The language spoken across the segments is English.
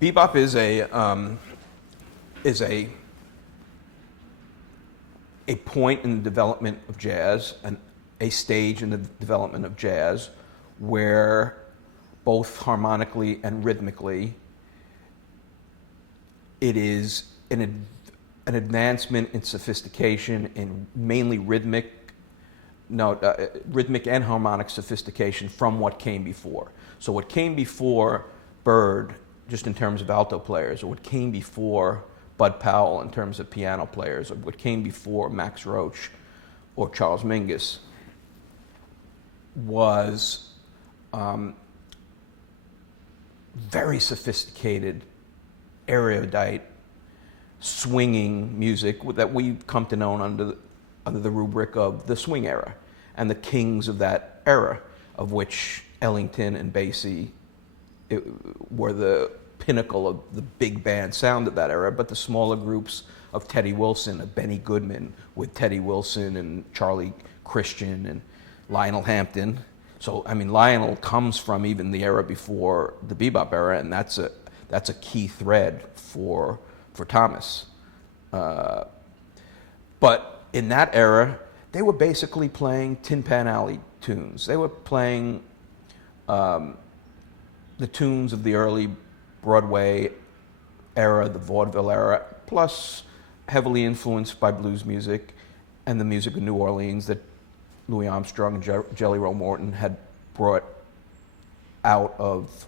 Bebop is a point in the development of jazz, and a stage in the development of jazz, where both harmonically and rhythmically, it is an advancement in sophistication in mainly rhythmic and harmonic sophistication from what came before. So what came before Bird, just in terms of alto players, or what came before Bud Powell in terms of piano players, or what came before Max Roach or Charles Mingus, was very sophisticated, erudite, swinging music that we've come to know under the rubric of the swing era, and the kings of that era, of which Ellington and Basie were the pinnacle of the big band sound of that era, but the smaller groups of Teddy Wilson, of Benny Goodman, with Teddy Wilson and Charlie Christian and Lionel Hampton. So, I mean, Lionel comes from even the era before the bebop era, and that's a key thread for Thomas. But in that era, they were basically playing Tin Pan Alley tunes. They were playing the tunes of the early Broadway era, the vaudeville era, plus heavily influenced by blues music and the music of New Orleans that Louis Armstrong and Jelly Roll Morton had brought out of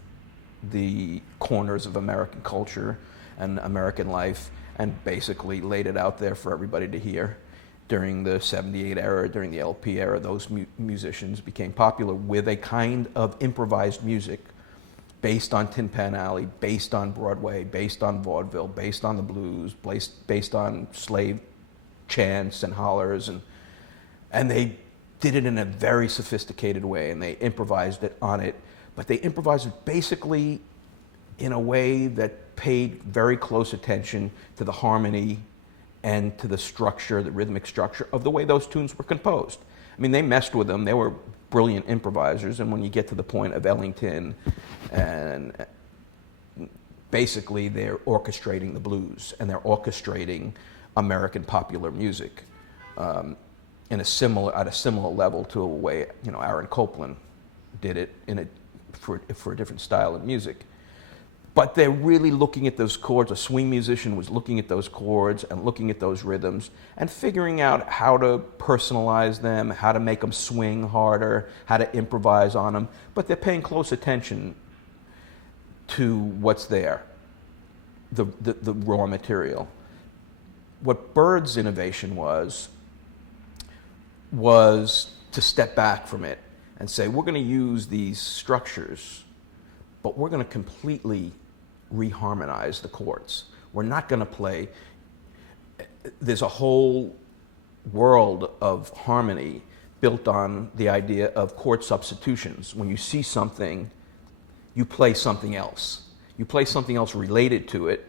the corners of American culture and American life, and basically laid it out there for everybody to hear. During the 78 era, during the LP era, those musicians became popular with a kind of improvised music based on Tin Pan Alley, based on Broadway, based on vaudeville, based on the blues, based on slave chants and hollers, and they did it in a very sophisticated way, and they improvised it on it, but they improvised it basically in a way that paid very close attention to the harmony and to the structure, the rhythmic structure of the way those tunes were composed. I mean, they messed with them. They were brilliant improvisers, and when you get to the point of Ellington, and basically they're orchestrating the blues, and they're orchestrating American popular music at a similar level to a way, Aaron Copland did it for a different style of music. But they're really looking at those chords. A swing musician was looking at those chords and looking at those rhythms and figuring out how to personalize them, how to make them swing harder, how to improvise on them. But they're paying close attention to what's there, the raw material. What Bird's innovation was to step back from it and say, we're going to use these structures, but we're going to completely reharmonize the chords. We're not going to play. There's a whole world of harmony built on the idea of chord substitutions. When you see something, you play something else. You play something else related to it,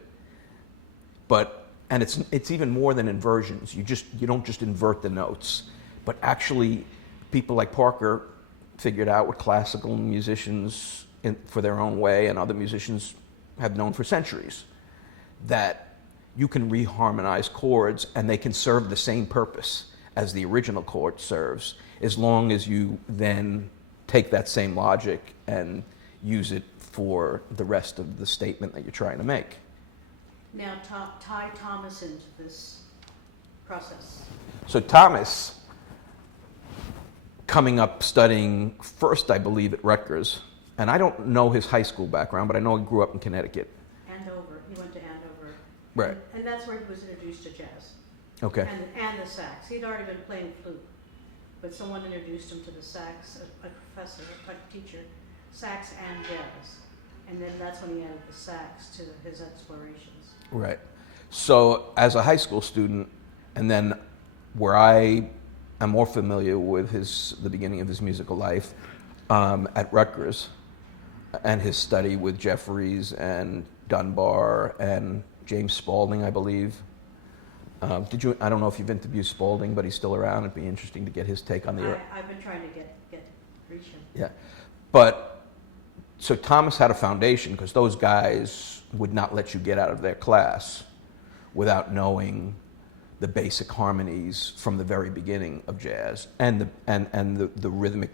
and it's even more than inversions. You don't just invert the notes, but actually, people like Parker figured out what classical musicians for their own way, and other musicians have known for centuries, that you can reharmonize chords and they can serve the same purpose as the original chord serves, as long as you then take that same logic and use it for the rest of the statement that you're trying to make. Now tie Thomas into this process. So Thomas, coming up studying first, I believe, at Rutgers, and I don't know his high school background, but I know he grew up in Connecticut. Andover. He went to Andover. Right. And that's where he was introduced to jazz. Okay. And the sax. He'd already been playing flute, but someone introduced him to the sax, a professor, a teacher, sax and jazz. And then that's when he added the sax to his explorations. Right. So as a high school student, and then where I am more familiar with the beginning of his musical life, at Rutgers, and his study with Jeffries and Dunbar and James Spaulding, I believe. I don't know if you've interviewed Spaulding, but he's still around. It'd be interesting to get his take on the... I've been trying to reach him. Yeah. But so Thomas had a foundation because those guys would not let you get out of their class without knowing the basic harmonies from the very beginning of jazz, and the rhythmic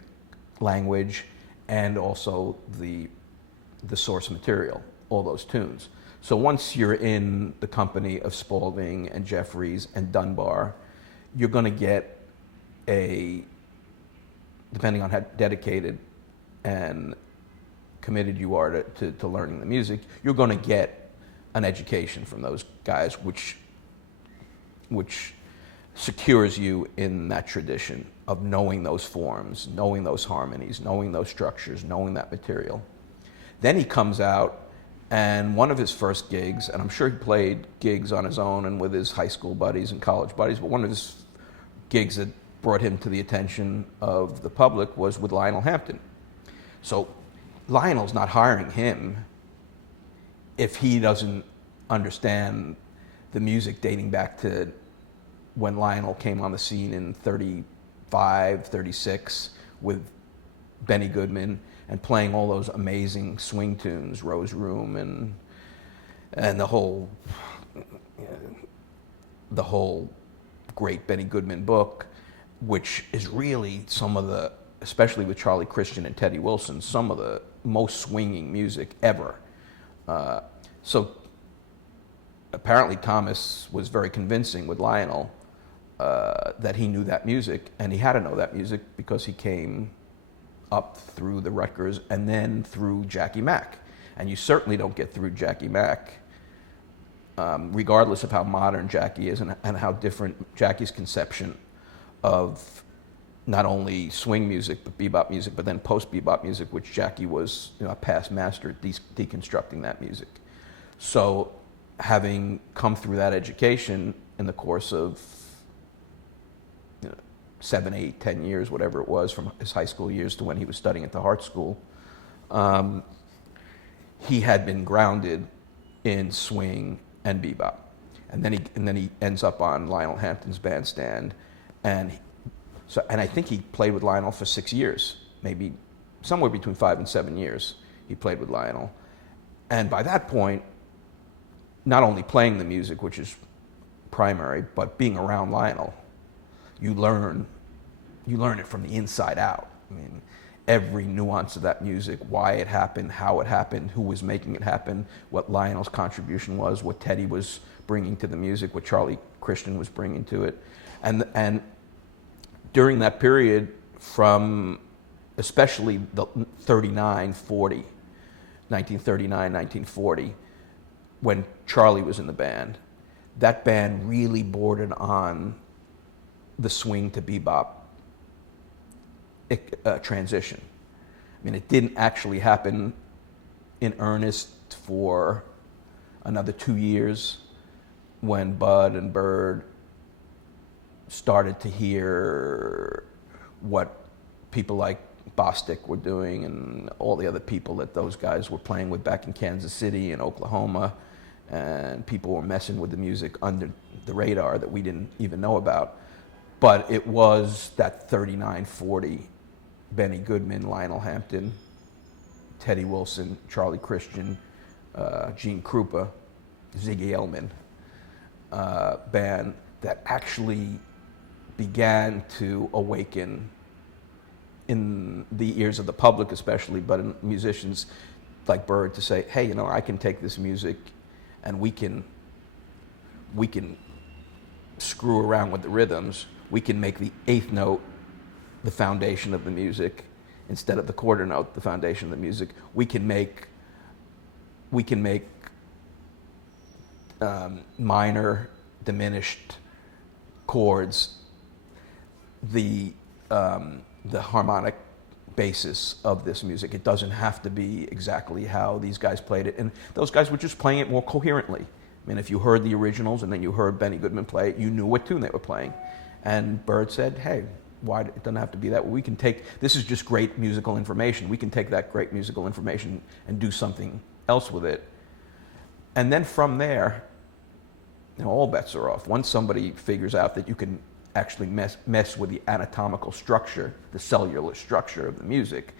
language, and also the source material, all those tunes. So once you're in the company of Spaulding and Jeffries and Dunbar, you're going to get depending on how dedicated and committed you are to learning the music, you're going to get an education from those guys, which secures you in that tradition of knowing those forms, knowing those harmonies, knowing those structures, knowing that material. Then he comes out, and one of his first gigs, and I'm sure he played gigs on his own and with his high school buddies and college buddies, but one of his gigs that brought him to the attention of the public was with Lionel Hampton. So Lionel's not hiring him if he doesn't understand the music dating back to when Lionel came on the scene in 35, 36 with Benny Goodman and playing all those amazing swing tunes, Rose Room and the whole great Benny Goodman book, which is really some of the, especially with Charlie Christian and Teddy Wilson, some of the most swinging music ever. So apparently Thomas was very convincing with Lionel that he knew that music, and he had to know that music because he came up through the Rutgers and then through Jackie Mack. And you certainly don't get through Jackie Mack, regardless of how modern Jackie is and how different Jackie's conception of not only swing music, but bebop music, but then post-bebop music, which Jackie was a past master at deconstructing that music. So having come through that education in the course of 7, 8, 10 years, whatever it was, from his high school years to when he was studying at the Hart School, he had been grounded in swing and bebop. And then he ends up on Lionel Hampton's bandstand, and I think he played with Lionel for 6 years, maybe somewhere between 5 and 7 years he played with Lionel. And by that point, not only playing the music, which is primary, but being around Lionel, you learn it from the inside out. I mean, every nuance of that music, why it happened, how it happened, who was making it happen, what Lionel's contribution was, what Teddy was bringing to the music, what Charlie Christian was bringing to it. And during that period, from especially the 1939, 1940, when Charlie was in the band, that band really bordered on the swing to bebop transition. I mean, it didn't actually happen in earnest for another 2 years when Bud and Bird started to hear what people like Bostic were doing and all the other people that those guys were playing with back in Kansas City and Oklahoma, and people were messing with the music under the radar that we didn't even know about. But it was that 39-40, Benny Goodman, Lionel Hampton, Teddy Wilson, Charlie Christian, Gene Krupa, Ziggy Elman band that actually began to awaken in the ears of the public especially, but in musicians like Bird, to say, hey, I can take this music and we can screw around with the rhythms. We can make the eighth note the foundation of the music instead of the quarter note the foundation of the music. We can make minor diminished chords the harmonic basis of this music. It doesn't have to be exactly how these guys played it, and those guys were just playing it more coherently. I mean, if you heard the originals and then you heard Benny Goodman play it, you knew what tune they were playing. And Bird said, hey, why, it doesn't have to be that. We can take, this is just great musical information. We can take that great musical information and do something else with it. And then from there, all bets are off. Once somebody figures out that you can actually mess with the anatomical structure, the cellular structure of the music,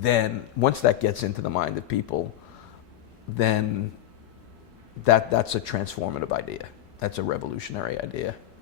then once that gets into the mind of people, then that's a transformative idea. That's a revolutionary idea.